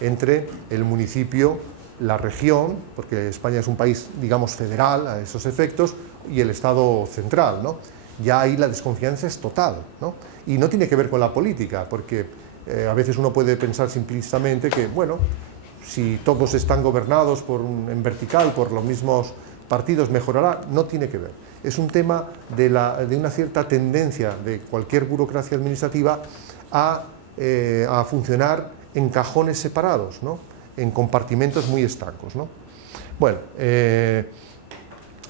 entre el municipio, la región, porque España es un país, digamos, federal a esos efectos, y el Estado central, ¿no? Ya ahí la desconfianza es total, ¿no? Y no tiene que ver con la política, porque a veces uno puede pensar simplistamente que, bueno, si todos están gobernados en vertical por los mismos partidos, mejorará. No tiene que ver. Es un tema de una cierta tendencia de cualquier burocracia administrativa a funcionar en cajones separados, ¿no? En compartimentos muy estancos, ¿no? Bueno,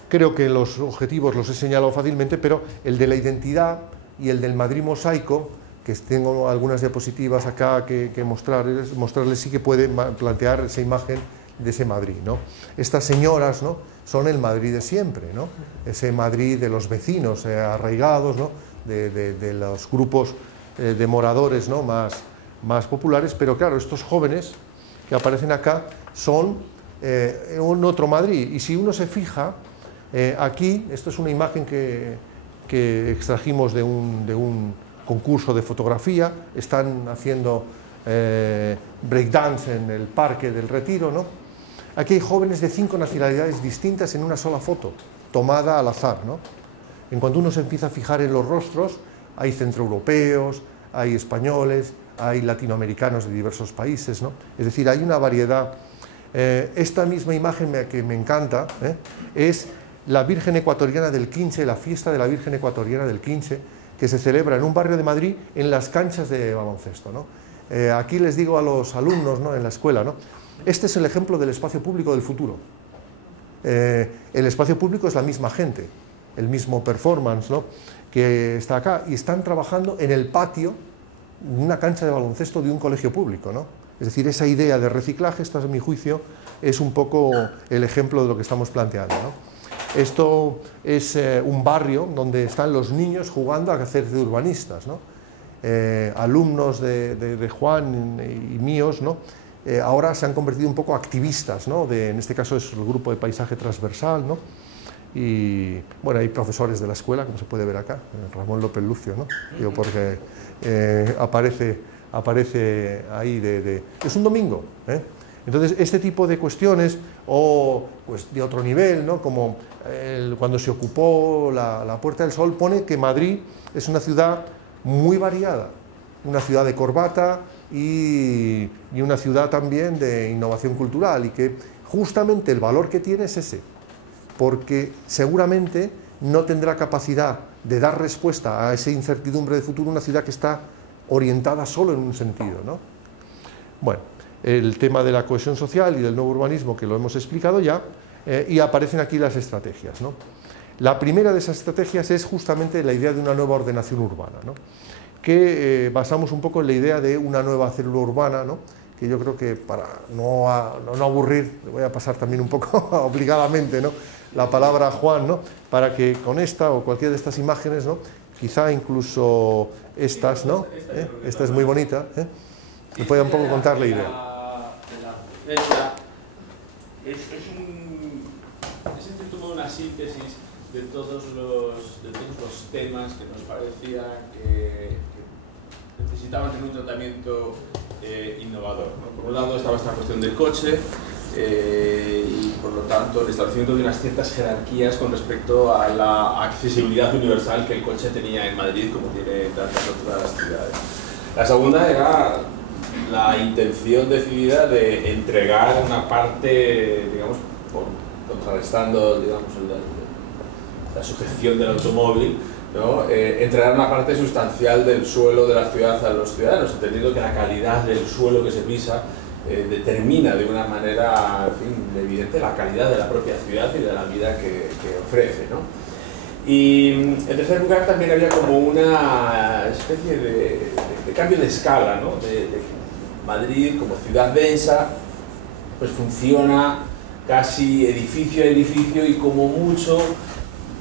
creo que los objetivos los he señalado fácilmente, pero el de la identidad y el del Madrid mosaico, que tengo algunas diapositivas acá que mostrarles, sí que puede plantear esa imagen de ese Madrid, ¿no? Estas señoras, ¿no?, son el Madrid de siempre, ¿no? Ese Madrid de los vecinos arraigados, ¿no?, de los grupos de moradores, ¿no?, más populares, pero claro, estos jóvenes que aparecen acá son un otro Madrid. Y si uno se fija, aquí, esto es una imagen que extrajimos de un concurso de fotografía, están haciendo breakdance en el Parque del Retiro, ¿no? Aquí hay jóvenes de 5 nacionalidades distintas en una sola foto, tomada al azar, ¿no? En cuanto uno se empieza a fijar en los rostros, hay centroeuropeos, hay españoles, hay latinoamericanos de diversos países, ¿no? Es decir, hay una variedad. Esta misma imagen que me encanta es la Virgen Ecuatoriana del Quinche, la fiesta de la Virgen Ecuatoriana del Quinche, que se celebra en un barrio de Madrid en las canchas de baloncesto, ¿no? Aquí les digo a los alumnos, ¿no?, en la escuela, ¿no?, este es el ejemplo del espacio público del futuro. El espacio público es la misma gente, el mismo performance, ¿no?, que está acá, y están trabajando en el patio de una cancha de baloncesto de un colegio público, ¿no? Es decir, esa idea de reciclaje, esta, a mi juicio, es un poco el ejemplo de lo que estamos planteando, ¿no? Esto es un barrio donde están los niños jugando a hacerse de urbanistas, ¿no? Alumnos de Juan y míos, ¿no?, ahora se han convertido un poco activistas, ¿no?, en este caso es el grupo de paisaje transversal, ¿no? Y bueno, hay profesores de la escuela, como se puede ver acá, Ramón López Lucio, ¿no?, digo, porque aparece ahí es un domingo, ¿eh? Entonces, este tipo de cuestiones, o pues de otro nivel, ¿no?, como cuando se ocupó la Puerta del Sol, pone que Madrid es una ciudad muy variada, una ciudad de corbata y una ciudad también de innovación cultural, y que justamente el valor que tiene es ese, porque seguramente no tendrá capacidad de dar respuesta a esa incertidumbre de futuro una ciudad que está orientada solo en un sentido, ¿no? Bueno, el tema de la cohesión social y del nuevo urbanismo, que lo hemos explicado ya, y aparecen aquí las estrategias, ¿no? La primera de esas estrategias es justamente la idea de una nueva ordenación urbana, ¿no?, que basamos un poco en la idea de una nueva célula urbana, ¿no?, que yo creo que, para no aburrir, le voy a pasar también un poco obligadamente, ¿no?, la palabra a Juan, ¿no?, para que con esta o cualquiera de estas imágenes, ¿no?, quizá incluso estas, ¿no?, esta es muy bonita, me pueda un poco contar la idea. Es en cierto modo una síntesis de todos los temas que nos parecía que necesitaban tener un tratamiento innovador, ¿no? Por un lado estaba esta cuestión del coche y por lo tanto el establecimiento de unas ciertas jerarquías con respecto a la accesibilidad universal que el coche tenía en Madrid, como tiene tantas otras ciudades. La segunda era la intención decidida de entregar una parte, digamos, contrarrestando, digamos, la sujeción del automóvil, ¿no?, entregar una parte sustancial del suelo de la ciudad a los ciudadanos, entendiendo que la calidad del suelo que se pisa determina de una manera, en fin, evidente la calidad de la propia ciudad y de la vida que ofrece, ¿no? Y en tercer lugar también había como una especie de cambio de escala, ¿no? Madrid, como ciudad densa, pues funciona casi edificio a edificio y como mucho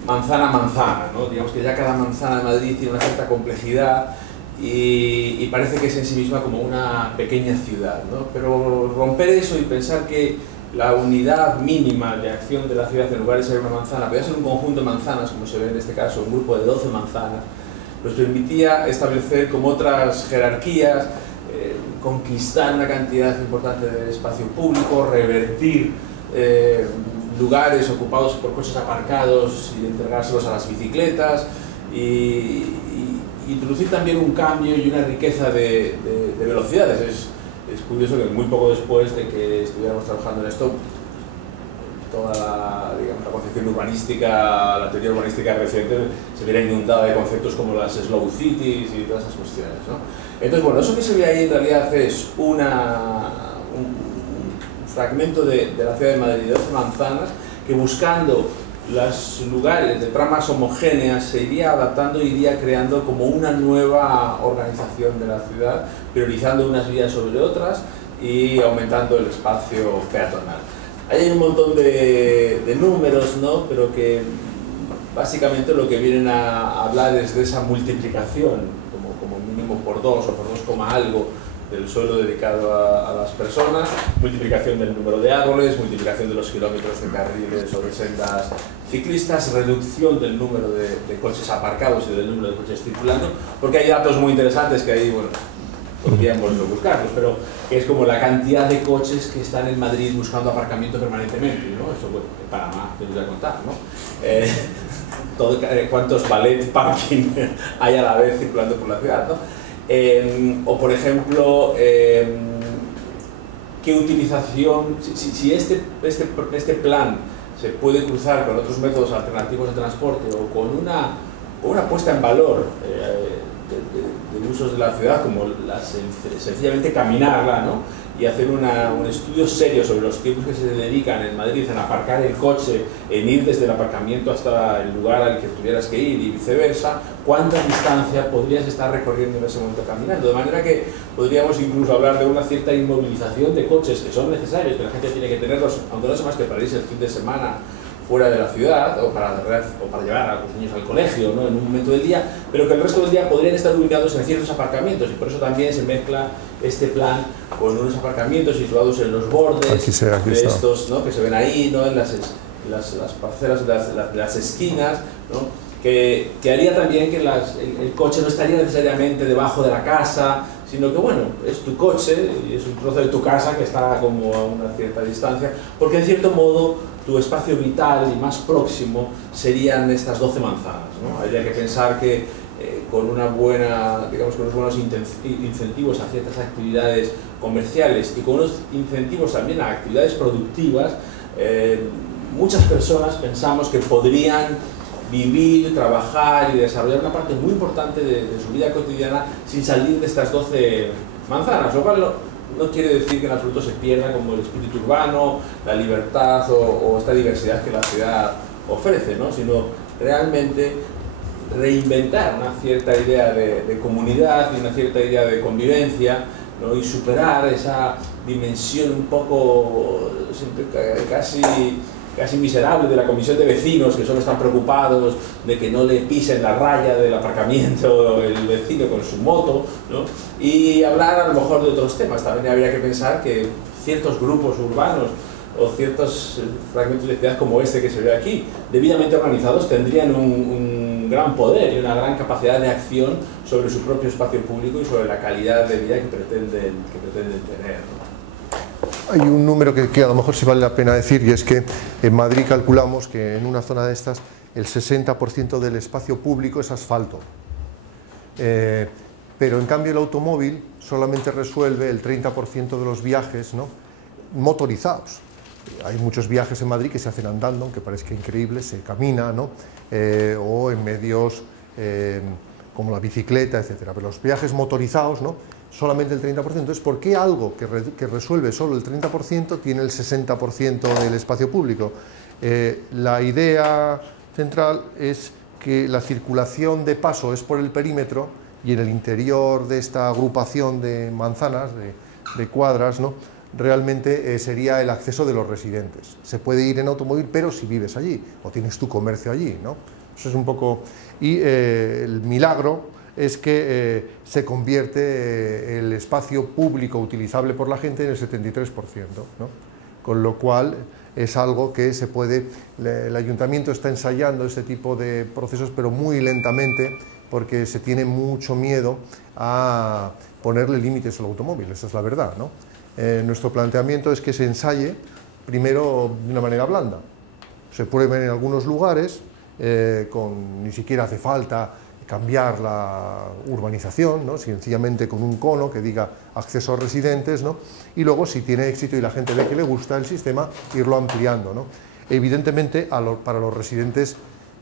manzana a manzana, ¿no? Digamos que ya cada manzana de Madrid tiene una cierta complejidad y parece que es en sí misma como una pequeña ciudad, ¿no? Pero romper eso y pensar que la unidad mínima de acción de la ciudad, en lugar de ser una manzana, podía ser un conjunto de manzanas, como se ve en este caso, un grupo de 12 manzanas, pues permitía establecer como otras jerarquías, conquistar una cantidad importante de espacio público, revertir lugares ocupados por coches aparcados y entregárselos a las bicicletas, y introducir también un cambio y una riqueza de velocidades. Es curioso que muy poco después de que estuviéramos trabajando en esto, toda la concepción urbanística, la teoría urbanística reciente se viera inundada de conceptos como las slow cities y todas esas cuestiones, ¿no? Entonces, bueno, eso que se ve ahí en realidad es un fragmento de la ciudad de Madrid, de 12 manzanas, que buscando los lugares de tramas homogéneas se iría adaptando, iría creando como una nueva organización de la ciudad, priorizando unas vías sobre otras y aumentando el espacio peatonal. Ahí hay un montón de números, ¿no? Pero que básicamente lo que vienen a hablar es de esa multiplicación, como mínimo por 2 o por 2, algo del suelo dedicado a las personas, multiplicación del número de árboles, multiplicación de los kilómetros de carriles o de sendas ciclistas, reducción del número de coches aparcados y del número de coches circulando, porque hay datos muy interesantes que ahí, bueno, podríamos buscarlos, pero que es como la cantidad de coches que están en Madrid buscando aparcamiento permanentemente, ¿no? Eso, bueno, en Panamá te voy a contar, ¿no? Cuántos ballet parking hay a la vez circulando por la ciudad, ¿no? O por ejemplo, qué utilización, si este plan se puede cruzar con otros métodos alternativos de transporte o con una puesta en valor de usos de la ciudad, como sencillamente caminarla, ¿no? Y hacer un estudio serio sobre los tiempos que se dedican en Madrid en aparcar el coche, en ir desde el aparcamiento hasta el lugar al que tuvieras que ir y viceversa, cuánta distancia podrías estar recorriendo en ese momento caminando. De manera que podríamos incluso hablar de una cierta inmovilización de coches que son necesarios, que la gente tiene que tenerlos, aunque no sea más que para irse el fin de semana fuera de la ciudad o para llevar a los niños al colegio, ¿no? En un momento del día, pero que el resto del día podrían estar ubicados en ciertos aparcamientos, y por eso también se mezcla este plan con unos aparcamientos situados en los bordes de estos, ¿no? Que se ven ahí, ¿no? En las parcelas de las esquinas, ¿no? Que haría también que el coche no estaría necesariamente debajo de la casa, sino que, bueno, es tu coche y es un trozo de tu casa que está como a una cierta distancia, porque en cierto modo tu espacio vital y más próximo serían estas 12 manzanas, ¿no? Habría que pensar que con unos buenos incentivos a ciertas actividades comerciales y con unos incentivos también a actividades productivas, muchas personas pensamos que podrían vivir, trabajar y desarrollar una parte muy importante de su vida cotidiana sin salir de estas 12 manzanas, lo cual no quiere decir que en absoluto se pierda como el espíritu urbano, la libertad o esta diversidad que la ciudad ofrece, ¿no? Sino realmente reinventar una cierta idea de comunidad y una cierta idea de convivencia, ¿no? Y superar esa dimensión un poco casi miserable de la comisión de vecinos, que solo están preocupados de que no le pisen la raya del aparcamiento el vecino con su moto, ¿no? Y hablar a lo mejor de otros temas. También habría que pensar que ciertos grupos urbanos o ciertos fragmentos de ciudad como este que se ve aquí, debidamente organizados, tendrían un gran poder y una gran capacidad de acción sobre su propio espacio público y sobre la calidad de vida que pretenden tener, ¿no? Hay un número que a lo mejor sí vale la pena decir, y es que en Madrid calculamos que en una zona de estas el 60% del espacio público es asfalto, pero en cambio el automóvil solamente resuelve el 30% de los viajes, ¿no?, motorizados. Hay muchos viajes en Madrid que se hacen andando, aunque parezca increíble, se camina, ¿no? O en medios como la bicicleta, etcétera. Pero los viajes motorizados, ¿no?, solamente el 30%. Entonces, ¿por qué algo que resuelve solo el 30% tiene el 60% del espacio público? La idea central es que la circulación de paso es por el perímetro, y en el interior de esta agrupación de manzanas, de cuadras, ¿no?, realmente sería el acceso de los residentes. Se puede ir en automóvil, pero si vives allí o tienes tu comercio allí, ¿no? Eso es un poco... Y el milagro es que se convierte el espacio público utilizable por la gente en el 73%, ¿no? con lo cual es algo que se puede, el ayuntamiento está ensayando este tipo de procesos, pero muy lentamente, porque se tiene mucho miedo a ponerle límites al automóvil, esa es la verdad, ¿no? Nuestro planteamiento es que se ensaye primero de una manera blanda. Se prueben en algunos lugares, ni siquiera hace falta cambiar la urbanización, ¿no? Sencillamente con un cono que diga acceso a residentes, ¿no? Y luego, si tiene éxito y la gente ve que le gusta el sistema, irlo ampliando, ¿no? Evidentemente, para los residentes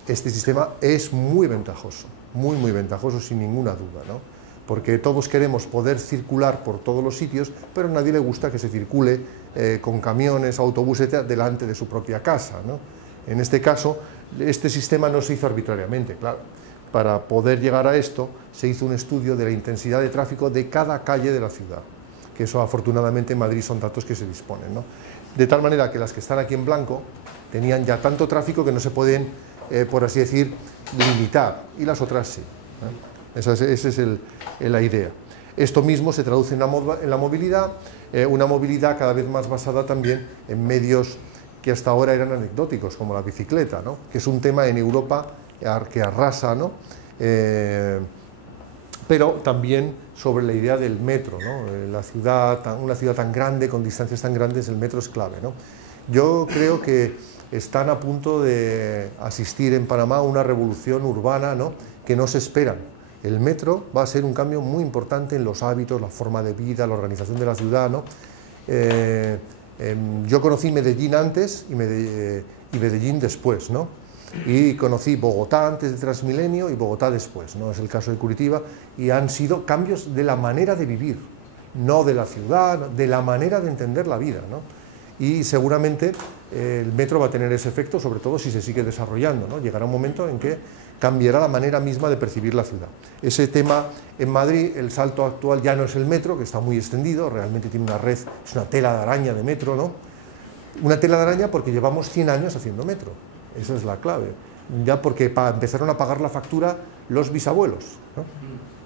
este sistema es muy ventajoso, muy ventajoso sin ninguna duda, ¿no? Porque todos queremos poder circular por todos los sitios, pero a nadie le gusta que se circule con camiones, autobuses delante de su propia casa, ¿no? En este caso, este sistema no se hizo arbitrariamente, claro. Para poder llegar a esto, se hizo un estudio de la intensidad de tráfico de cada calle de la ciudad, que eso afortunadamente en Madrid son datos que se disponen, ¿no? De tal manera que las que están aquí en blanco tenían ya tanto tráfico que no se pueden, por así decir, limitar, y las otras sí, ¿no? Esa es la idea. Esto mismo se traduce en la movilidad, una movilidad cada vez más basada también en medios que hasta ahora eran anecdóticos, como la bicicleta, ¿no? Que es un tema en Europa que arrasa, ¿no? Pero también sobre la idea del metro, ¿no? Una ciudad tan grande, con distancias tan grandes, el metro es clave, ¿no? Yo creo que están a punto de asistir en Panamá a una revolución urbana, ¿no? Que no se esperan. El metro va a ser un cambio muy importante en los hábitos, la forma de vida, la organización de la ciudad, ¿no? Yo conocí Medellín antes y Medellín después, ¿no? Y conocí Bogotá antes de Transmilenio y Bogotá después, ¿no? Es el caso de Curitiba, y han sido cambios de la manera de vivir, no de la ciudad, de la manera de entender la vida, ¿no? Y seguramente el metro va a tener ese efecto, sobre todo si se sigue desarrollando, ¿no? Llegará un momento en que cambiará la manera misma de percibir la ciudad. Ese tema en Madrid, el salto actual ya no es el metro, que está muy extendido, realmente tiene una red, es una tela de araña de metro, ¿no? Una tela de araña porque llevamos 100 años haciendo metro. Esa es la clave, ya porque empezaron a pagar la factura los bisabuelos, ¿no?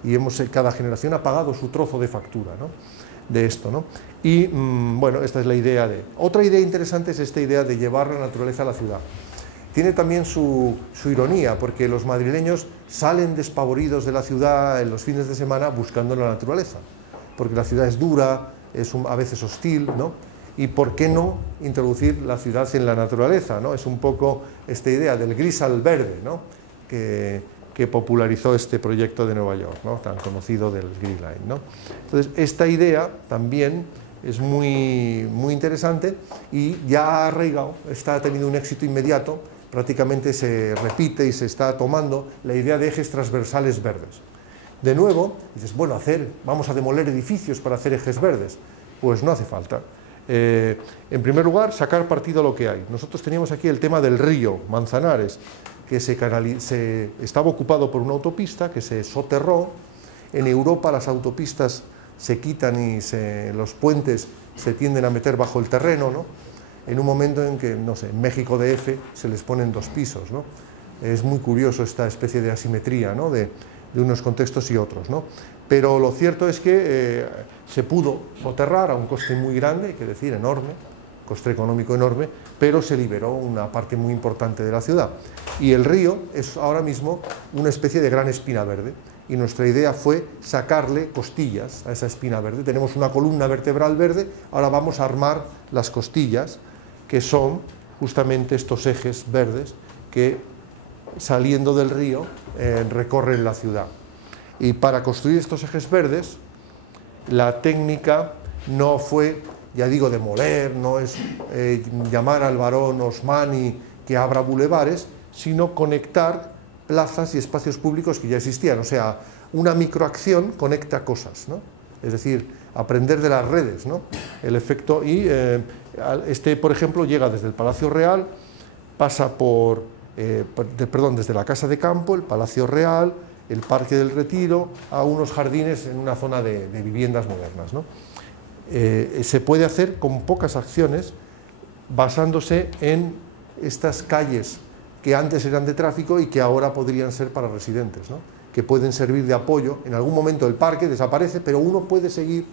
Y cada generación ha pagado su trozo de factura, ¿no? De esto, ¿no? Y bueno, esta es la idea de... Otra idea interesante es esta idea de llevar la naturaleza a la ciudad. Tiene también su ironía, porque los madrileños salen despavoridos de la ciudad en los fines de semana buscando la naturaleza, porque la ciudad es dura, es a veces hostil, ¿no? Y ¿por qué no introducir la ciudad en la naturaleza, ¿no? Es un poco esta idea del gris al verde, ¿no? que popularizó este proyecto de Nueva York, ¿no? Tan conocido del Green Line, ¿no? Entonces, esta idea también es muy interesante y ya ha arraigado, ha tenido un éxito inmediato, prácticamente se repite y se está tomando la idea de ejes transversales verdes. De nuevo, dices, bueno, vamos a demoler edificios para hacer ejes verdes. Pues no hace falta. En primer lugar, sacar partido a lo que hay. Nosotros teníamos aquí el tema del río Manzanares, que estaba ocupado por una autopista que se soterró. En Europa las autopistas se quitan y los puentes se tienden a meter bajo el terreno, ¿no? En un momento en que, no sé, en México DF se les ponen 2 pisos, ¿no? Es muy curioso esta especie de asimetría, ¿no? de unos contextos y otros, ¿no? Pero lo cierto es que se pudo soterrar a un coste muy grande, hay que decir, enorme, coste económico enorme, pero se liberó una parte muy importante de la ciudad. Y el río es ahora mismo una especie de gran espina verde, y nuestra idea fue sacarle costillas a esa espina verde. Tenemos una columna vertebral verde, ahora vamos a armar las costillas, que son justamente estos ejes verdes que, saliendo del río, recorren la ciudad. Y para construir estos ejes verdes, la técnica no fue, ya digo, demoler, no es llamar al barón Osmani que abra bulevares, sino conectar plazas y espacios públicos que ya existían. O sea, una microacción conecta cosas, ¿no? Es decir, aprender de las redes, ¿no? El efecto, y por ejemplo, llega desde el Palacio Real, pasa desde la Casa de Campo, el Palacio Real, el Parque del Retiro, a unos jardines en una zona de viviendas modernas, ¿no? Se puede hacer con pocas acciones, basándose en estas calles que antes eran de tráfico y que ahora podrían ser para residentes, ¿no? Que pueden servir de apoyo. En algún momento el parque desaparece, pero uno puede seguir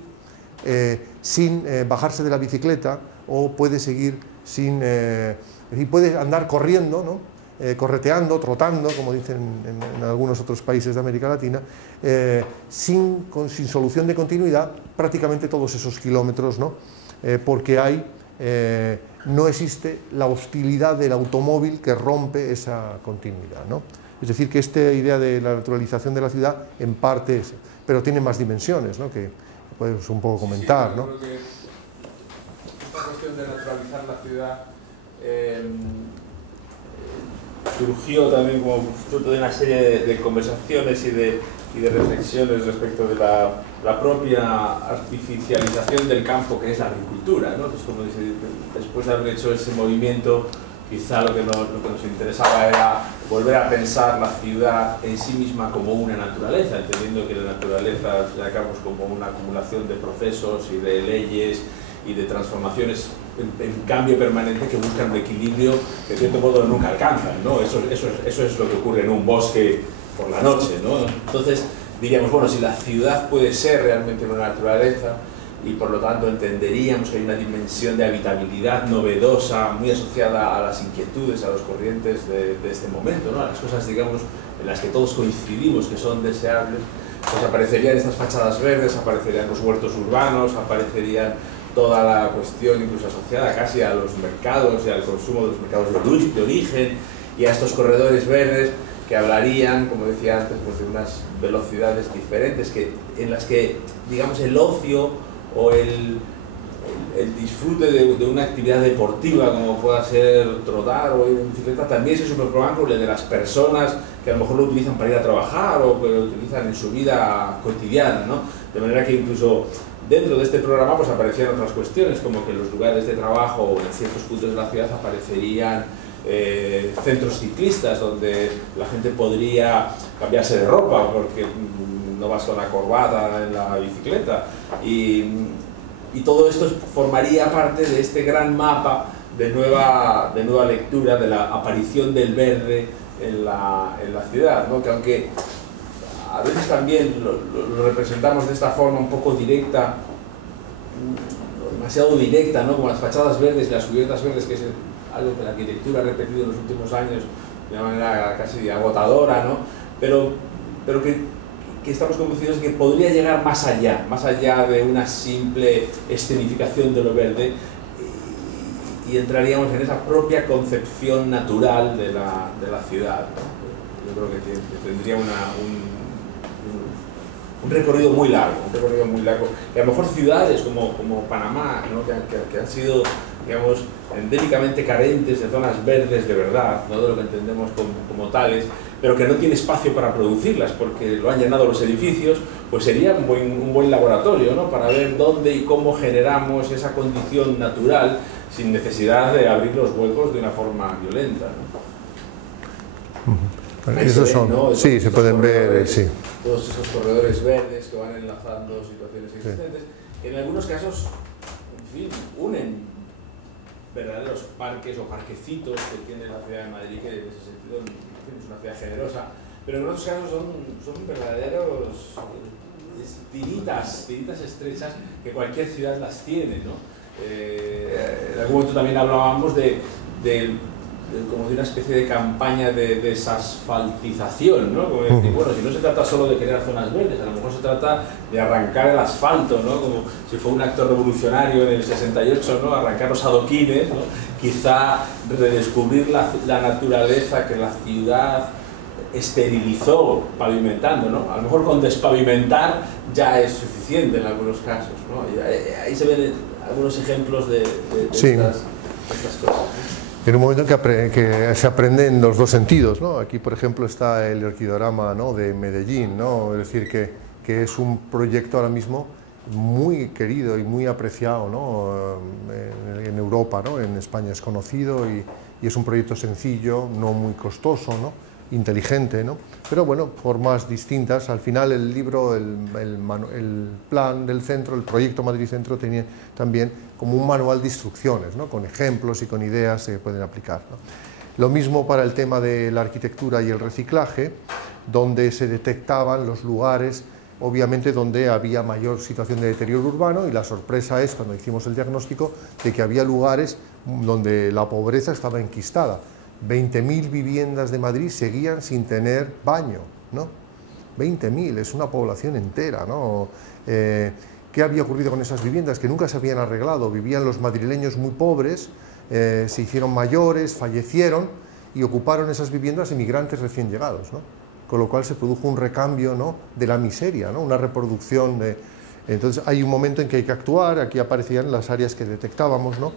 sin bajarse de la bicicleta, o puede seguir sin... es decir, puede andar corriendo, ¿no? Correteando, trotando, como dicen en algunos otros países de América Latina, sin solución de continuidad prácticamente todos esos kilómetros, ¿no? Porque no existe la hostilidad del automóvil que rompe esa continuidad, ¿no? Es decir, que esta idea de la naturalización de la ciudad en parte es, pero tiene más dimensiones, ¿no? Que puedes un poco comentar, sí, ¿no? Creo que esta cuestión de naturalizar la ciudad surgió también como fruto de una serie de conversaciones y de reflexiones respecto de la propia artificialización del campo que es la agricultura, ¿no? Pues como dice, después de haber hecho ese movimiento, quizá lo que nos interesaba era volver a pensar la ciudad en sí misma como una naturaleza, entendiendo que la naturaleza al fin y al cabo es como una acumulación de procesos y de leyes y de transformaciones en cambio permanente que buscan un equilibrio que de cierto modo nunca alcanzan, ¿no? Eso es lo que ocurre en un bosque por la noche, ¿no? Entonces diríamos, bueno, si la ciudad puede ser realmente una naturaleza y por lo tanto entenderíamos que hay una dimensión de habitabilidad novedosa muy asociada a las inquietudes, a los corrientes de este momento, ¿no? A las cosas, digamos, en las que todos coincidimos que son deseables, pues aparecerían estas fachadas verdes, aparecerían los huertos urbanos, aparecerían toda la cuestión incluso asociada casi a los mercados y al consumo de los mercados de origen y a estos corredores verdes que hablarían, como decía antes, pues de unas velocidades diferentes en las que, digamos, el ocio o el disfrute de una actividad deportiva como pueda ser trotar o ir en bicicleta también se superpongan con el de las personas que a lo mejor lo utilizan para ir a trabajar o que lo utilizan en su vida cotidiana, ¿no? De manera que incluso dentro de este programa pues aparecían otras cuestiones, como que en los lugares de trabajo o en ciertos puntos de la ciudad aparecerían centros ciclistas donde la gente podría cambiarse de ropa porque no vas con la corbata en la bicicleta y todo esto formaría parte de este gran mapa de nueva lectura de la aparición del verde en la ciudad, ¿no? Que aunque a veces también lo representamos de esta forma un poco directa, demasiado directa, ¿no? Como las fachadas verdes y las cubiertas verdes, que es algo que la arquitectura ha repetido en los últimos años de una manera casi agotadora, ¿no? Pero que estamos convencidos de que podría llegar más allá de una simple escenificación de lo verde y entraríamos en esa propia concepción natural de la ciudad, ¿no? Yo creo que tendría un recorrido muy largo, que a lo mejor ciudades como Panamá, ¿no? que han sido, digamos, endémicamente carentes de zonas verdes de verdad, no de lo que entendemos como tales, pero que no tiene espacio para producirlas porque lo han llenado los edificios, pues sería un buen laboratorio, ¿no? Para ver dónde y cómo generamos esa condición natural sin necesidad de abrir los huecos de una forma violenta, ¿no? Esos son, ¿no? Sí, se pueden ver, sí. Todos esos corredores verdes que van enlazando situaciones existentes, que en algunos casos, en fin, unen verdaderos parques o parquecitos que tiene la ciudad de Madrid, que en ese sentido es una ciudad generosa, pero en otros casos son verdaderos tiritas estrechas que cualquier ciudad las tiene, ¿no? En algún momento también hablábamos como de una especie de campaña de desasfaltización, ¿no? Como decir, bueno, si no se trata solo de crear zonas verdes, a lo mejor se trata de arrancar el asfalto, ¿no? Como si fue un acto revolucionario en el 68, ¿no? Arrancar los adoquines, ¿no? Quizá redescubrir la naturaleza que la ciudad esterilizó pavimentando, ¿no? A lo mejor con despavimentar ya es suficiente en algunos casos, ¿no? Y ahí se ven algunos ejemplos de estas cosas. En un momento que se aprende en los dos sentidos, ¿no? Aquí, por ejemplo, está el orquidorama, ¿no? De Medellín, ¿no? Es decir, que es un proyecto ahora mismo muy querido y muy apreciado, ¿no? En Europa, ¿no? En España es conocido y es un proyecto sencillo, no muy costoso, ¿no? Inteligente, ¿no? Pero bueno, formas distintas. Al final el libro, el plan del centro, el proyecto Madrid Centro tenía también como un manual de instrucciones, ¿no? Con ejemplos y con ideas se pueden aplicar, ¿no? Lo mismo para el tema de la arquitectura y el reciclaje, donde se detectaban los lugares obviamente donde había mayor situación de deterioro urbano, y la sorpresa es, cuando hicimos el diagnóstico, de que había lugares donde la pobreza estaba enquistada. 20.000 viviendas de Madrid seguían sin tener baño, ¿no? 20.000, es una población entera, ¿no? ¿Qué había ocurrido con esas viviendas? Que nunca se habían arreglado. Vivían los madrileños muy pobres, se hicieron mayores, fallecieron y ocuparon esas viviendas inmigrantes recién llegados, ¿no? Con lo cual se produjo un recambio, ¿no?, de la miseria, ¿no?, una reproducción de... Entonces hay un momento en que hay que actuar. Aquí aparecían las áreas que detectábamos, ¿no?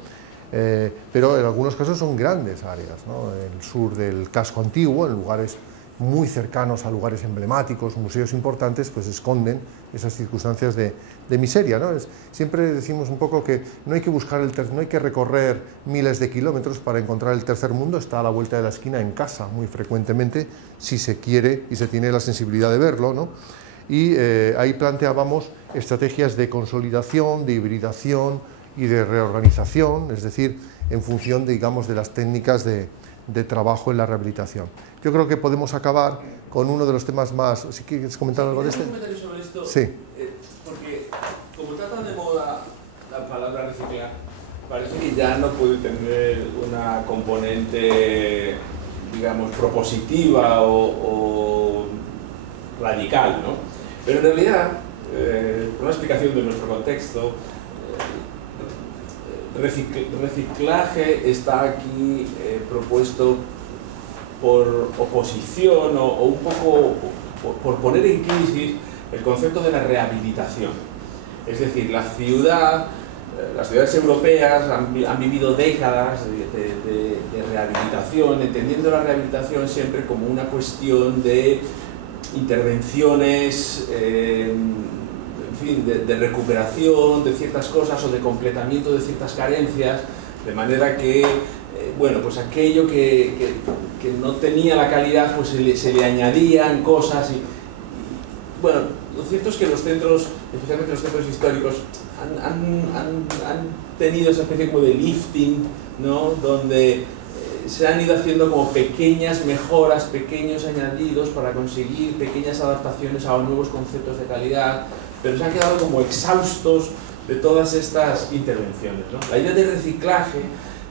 Pero en algunos casos son grandes áreas, ¿no? El sur del casco antiguo, en lugares muy cercanos a lugares emblemáticos, museos importantes, pues esconden esas circunstancias de miseria, ¿no? Siempre decimos un poco que no hay que buscar no hay que recorrer miles de kilómetros para encontrar el tercer mundo. Está a la vuelta de la esquina, en casa, muy frecuentemente, si se quiere y se tiene la sensibilidad de verlo, ¿no? Y ahí planteábamos estrategias de consolidación, de hibridación y de reorganización, es decir, en función, digamos, de las técnicas de trabajo en la rehabilitación. Yo creo que podemos acabar con uno de los temas más... ¿Si quieres comentar algo de este? ¿Un comentario sobre esto? Sí. Porque como está tan de moda la palabra reciclar, parece que ya no puede tener una componente, digamos, propositiva o radical, ¿no? Pero en realidad, por una explicación de nuestro contexto, reciclaje está aquí propuesto por oposición o un poco por poner en crisis el concepto de la rehabilitación. Es decir, las ciudades europeas han vivido décadas de rehabilitación, entendiendo la rehabilitación siempre como una cuestión de intervenciones, en fin, de recuperación de ciertas cosas o de completamiento de ciertas carencias, de manera que, bueno, pues aquello que no tenía la calidad, pues se le añadían cosas y, bueno, lo cierto es que los centros, especialmente los centros históricos, han tenido esa especie como de lifting, ¿no?, donde se han ido haciendo como pequeñas mejoras, pequeños añadidos para conseguir pequeñas adaptaciones a nuevos conceptos de calidad, pero se han quedado como exhaustos de todas estas intervenciones, ¿no? La idea de reciclaje,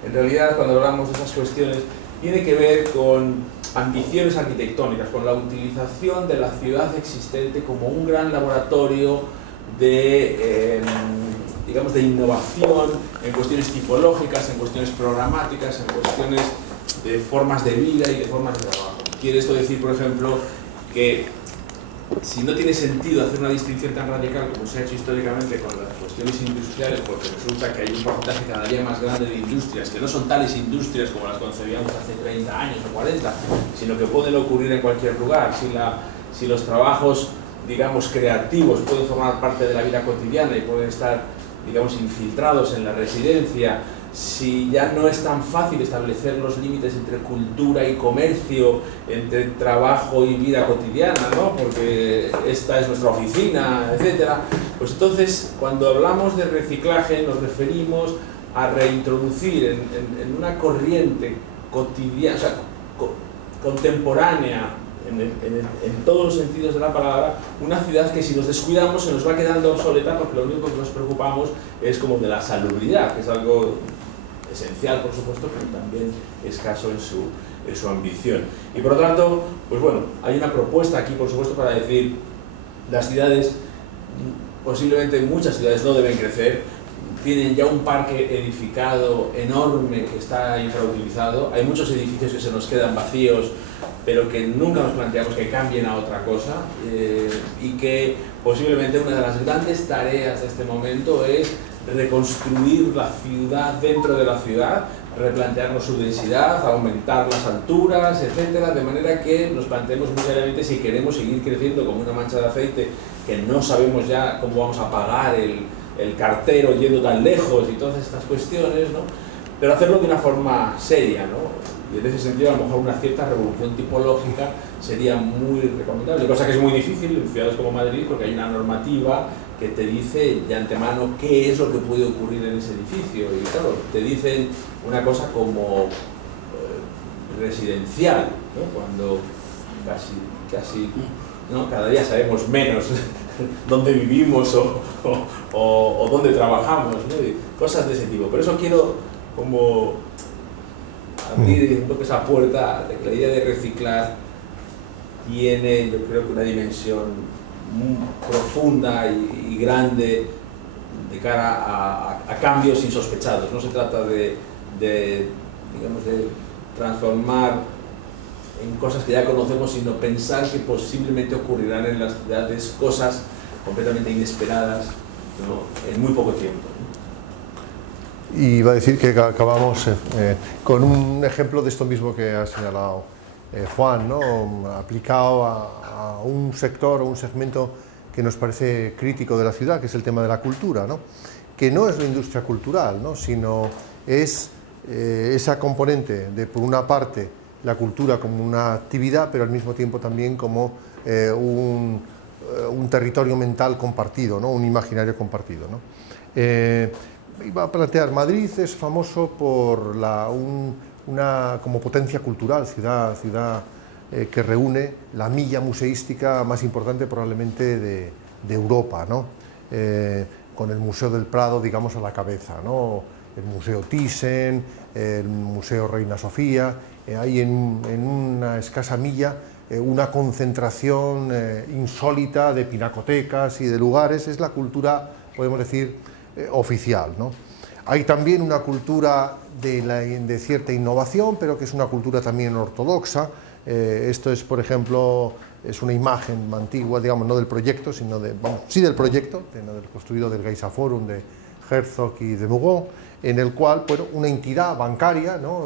en realidad, cuando hablamos de esas cuestiones, tiene que ver con ambiciones arquitectónicas, con la utilización de la ciudad existente como un gran laboratorio de, digamos, de innovación en cuestiones tipológicas, en cuestiones programáticas, en cuestiones de formas de vida y de formas de trabajo. Quiere esto decir, por ejemplo, que si no tiene sentido hacer una distinción tan radical como se ha hecho históricamente con las cuestiones industriales, porque resulta que hay un porcentaje cada día más grande de industrias que no son tales industrias como las concebíamos hace 30 años o 40, sino que pueden ocurrir en cualquier lugar, si los trabajos, digamos, creativos pueden formar parte de la vida cotidiana y pueden estar, digamos, infiltrados en la residencia, si ya no es tan fácil establecer los límites entre cultura y comercio, entre trabajo y vida cotidiana, ¿no?, porque esta es nuestra oficina, etcétera, pues entonces cuando hablamos de reciclaje nos referimos a reintroducir en una corriente cotidiana, o sea, contemporánea, en todos los sentidos de la palabra, una ciudad que si nos descuidamos se nos va quedando obsoleta, porque lo único que nos preocupamos es como de la salubridad, que es algo esencial, por supuesto, pero también escaso en su ambición. Y por lo tanto, pues bueno, hay una propuesta aquí, por supuesto, para decir, las ciudades, posiblemente muchas ciudades no deben crecer, tienen ya un parque edificado enorme que está infrautilizado, hay muchos edificios que se nos quedan vacíos, pero que nunca nos planteamos que cambien a otra cosa, y que posiblemente una de las grandes tareas de este momento es reconstruir la ciudad dentro de la ciudad, replantearnos su densidad, aumentar las alturas, etcétera, de manera que nos planteemos muy seriamente si queremos seguir creciendo como una mancha de aceite, que no sabemos ya cómo vamos a pagar el cartero yendo tan lejos y todas estas cuestiones, ¿no?, pero hacerlo de una forma seria, ¿no? Y en ese sentido, a lo mejor una cierta revolución tipológica sería muy recomendable, cosa que es muy difícil en ciudades como Madrid, porque hay una normativa que te dice de antemano qué es lo que puede ocurrir en ese edificio, y claro, te dicen una cosa como residencial, ¿no?, cuando casi ¿no? Cada día sabemos menos dónde vivimos o dónde trabajamos, ¿no? Y cosas de ese tipo. Por eso quiero como abrir un poco esa puerta de que la idea de reciclar tiene, yo creo que una dimensión muy profunda y grande de cara a cambios insospechados. No se trata digamos, de transformar en cosas que ya conocemos, sino pensar que posiblemente ocurrirán en las ciudades cosas completamente inesperadas, ¿no? En muy poco tiempo. Y iba a decir que acabamos con un ejemplo de esto mismo que ha señalado Juan, ¿no? Aplicado a un sector o un segmento que nos parece crítico de la ciudad, que es el tema de la cultura, ¿no? Que no es la industria cultural, ¿no? Sino es esa componente de, por una parte, la cultura como una actividad, pero al mismo tiempo también como un territorio mental compartido, ¿no? Un imaginario compartido, ¿no? Iba a plantear, Madrid es famoso por una como potencia cultural, ciudad que reúne la milla museística más importante probablemente de Europa, ¿no? Con el Museo del Prado, digamos, a la cabeza, ¿no? El Museo Thyssen, el Museo Reina Sofía, hay en una escasa milla una concentración insólita de pinacotecas y de lugares. Es la cultura, podemos decir, oficial, ¿no? Hay también una cultura de cierta innovación, pero que es una cultura también ortodoxa. Esto es, por ejemplo, es una imagen antigua, digamos, no del proyecto, sino sí del proyecto, del construido del Geisha Forum de Herzog y de Mougon, en el cual, bueno, una entidad bancaria, ¿no?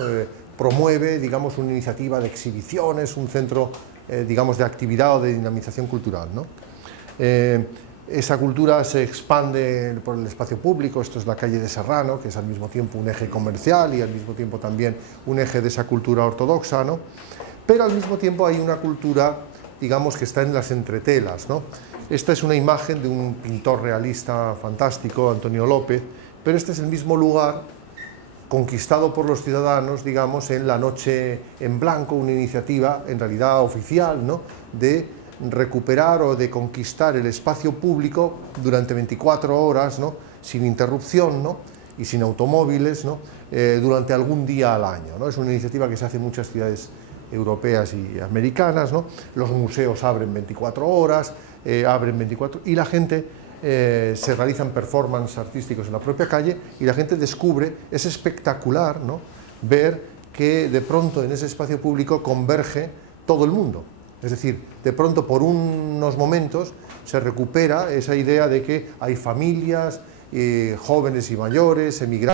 Promueve, digamos, una iniciativa de exhibiciones, un centro, digamos, de actividad o de dinamización cultural, ¿no? Esa cultura se expande por el espacio público. Esto es la calle de Serrano, que es al mismo tiempo un eje comercial y al mismo tiempo también un eje de esa cultura ortodoxa, ¿no? Pero al mismo tiempo hay una cultura, digamos, que está en las entretelas, ¿no? Esta es una imagen de un pintor realista fantástico, Antonio López, pero este es el mismo lugar conquistado por los ciudadanos, digamos, en la Noche en Blanco, una iniciativa en realidad oficial, ¿no? De recuperar o de conquistar el espacio público durante 24 horas, ¿no? Sin interrupción, ¿no? Y sin automóviles, ¿no? Durante algún día al año, ¿no? Es una iniciativa que se hace en muchas ciudades europeas y americanas, ¿no? Los museos abren 24 horas, y la gente, se realizan performances artísticos en la propia calle y la gente descubre, es espectacular, ¿no? Ver que de pronto en ese espacio público converge todo el mundo. Es decir, de pronto por unos momentos se recupera esa idea de que hay familias, jóvenes y mayores, emigrantes,